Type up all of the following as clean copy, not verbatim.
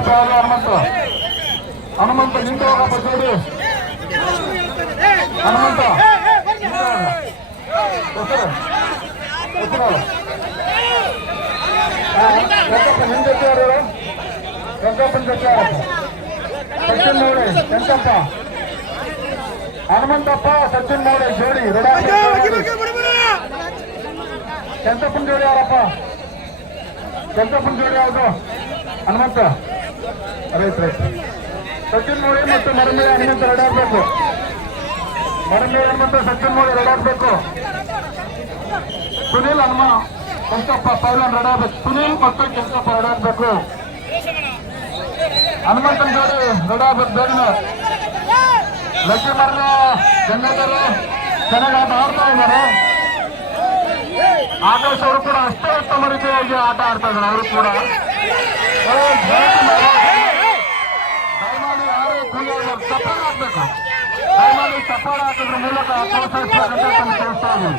ಹೋಗಪ್ಪ ಯಾರು ಹನುಮಂತ ನಿಂತು ಹೋಗಪ್ಪ ಜೋಡಿ ಹನುಮಂತ ವೆಂಕಪ್ಪ ನಿನ್ ಜೊತೆ ಯಾರು ವೆಂಕಪ್ಪನ ಜೊತೆ ಯಾರಪ್ಪ ಸಚಿನ್ ಮೌಳೆ ವೆಂಕಪ್ಪ ಹನುಮಂತಪ್ಪ ಸಚಿನ್ ಮೌಳೆ ಜೋಡಿ ಕೆಂಚಪ್ಪನ ಜೋಡಿ ಯಾರಪ್ಪ ಕೆಂಚಪ್ಪನ ಜೋಡಿ ಯಾವುದು ಹನುಮಂತ ರೈಟ್ ಸಚಿನ್ ಮೌಳಿ ಮತ್ತು ಮರಮೇಳೆ ಹನುಮಂತ ರೆಡಿ ಆಗ್ಬೇಕು ಮರಮೇಳೆ ಹನುಮಂತ ಸಚಿನ್ ಮೌಳಿ ರೆಡಿ ಆಗ್ಬೇಕು ಸುನೀಲ್ ಹನುಮ ಕೆಂಚಪ್ಪ ಪೈಲನ್ ರೆಡಿ ಆಗ್ಬೇಕು ಸುನೀಲ್ ಮತ್ತು ಕೆಂಚಪ್ಪ ರೆಡಿ ಆಗ್ಬೇಕು ಹನುಮಂತನ ಜೋಡಿ ರೆಡಿ ಆಗ್ಬೇಕು ಬೇಗನೆ ಲಕ್ಕಿ ಮರ್ಗ ಗಂಗಾಧರ ಚೆನ್ನಾಗಿ ಆಡ್ತಾ ಇದ್ದಾರೆ ಆಕಾಶ್ ಅವರು ಕೂಡ ಅಷ್ಟೇ ಉತ್ತಮ ರೀತಿಯಾಗಿ ಆಟ ಆಡ್ತಾ ಇದ್ದಾರೆ ಅವರು ಕೂಡ ದಯಮಾಡಿ ಯಾರು ಸಪಾಟ್ ಹಾಕ್ಬೇಕು ದಯಮಾಡಿ ಸಪಾಟ್ ಹಾಕೋದ್ರ ಮೂಲಕ ಪ್ರೋತ್ಸಾಹಿಸ್ತಾ ಇದ್ದೀವಿ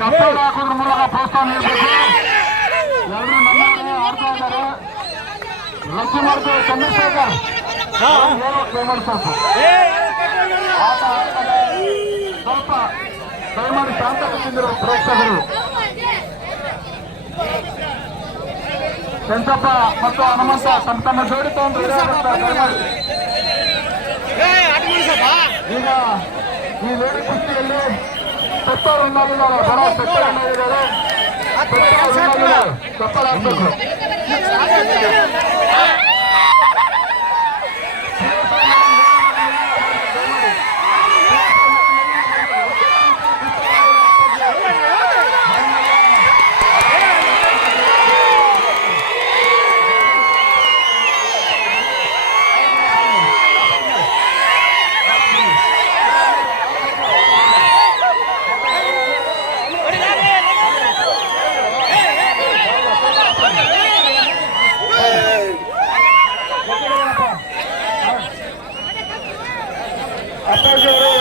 ಸಪಾಟ್ ಹಾಕೋದ್ರ ಮೂಲಕ ಪ್ರೋತ್ಸಾಹ ನೀಡಬೇಕು ಎಲ್ಲರೂ ನಮ್ಮ ಆಡ್ತಾ ಇದ್ದಾರೆ ಲಕ್ಕಿ ಮರ್ಗ ಚಂದ್ರಶೇಖರ್ ಆಟ ಸ್ವಲ್ಪ ದಯಮಾಡಿ ಶಾಂತತೆಯಿಂದಿರುವ ಪ್ರೇಕ್ಷಕರು ಕೆಂಚಪ್ಪ ಮತ್ತು ಹನುಮಂತ ತಮ್ಮ ತಮ್ಮ ಜೋಡಿ ತಗೊಂಡು ಈಗ ಈ ಲೇಡಿ ಕುಸ್ತಿಯಲ್ಲಿ ಸತ್ತವರು ಇನ್ನೊಂದಿದ್ದಾರೆ ಬಡ ಸತ್ತರು ಇನ್ನೊಂದಿದ್ದಾರೆ ಸತ್ತರು ಹಾಕ್ಬೇಕು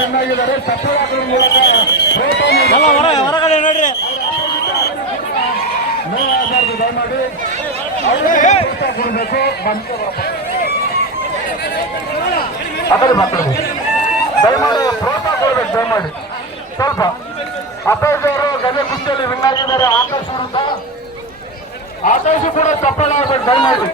ಏನಾಗಿದ್ದಾರೆ ಸಫಲ ಆಗೋದ್ರ ಮೂಲಕ ಹೊರಗಡೆ ನೋಡ್ರಿ ನೋವಾಗಬಾರ್ದು ದಯಮಾಡಿ ಕೊಡಬೇಕು ಅದೇ ಮಾತಾಡಿ ದಯಮಾಡಿ ಪ್ರೋತ್ಸಾಹ ಕೊಡ್ಬೇಕು ದಯಮಾಡಿ ಸ್ವಲ್ಪ ಅಪೇಜ್ ಅವರು ಗಜ ಕುಸ್ತಿಯಲ್ಲಿ ವಿನ್ ಆಗಿದ್ದಾರೆ ಆಕಾಶ್ ವಿರುದ್ಧ ಆಕಾಶ್ ಕೂಡ ಸಫಲ ಆಗ್ಬೇಕು ದಯಮಾಡಿ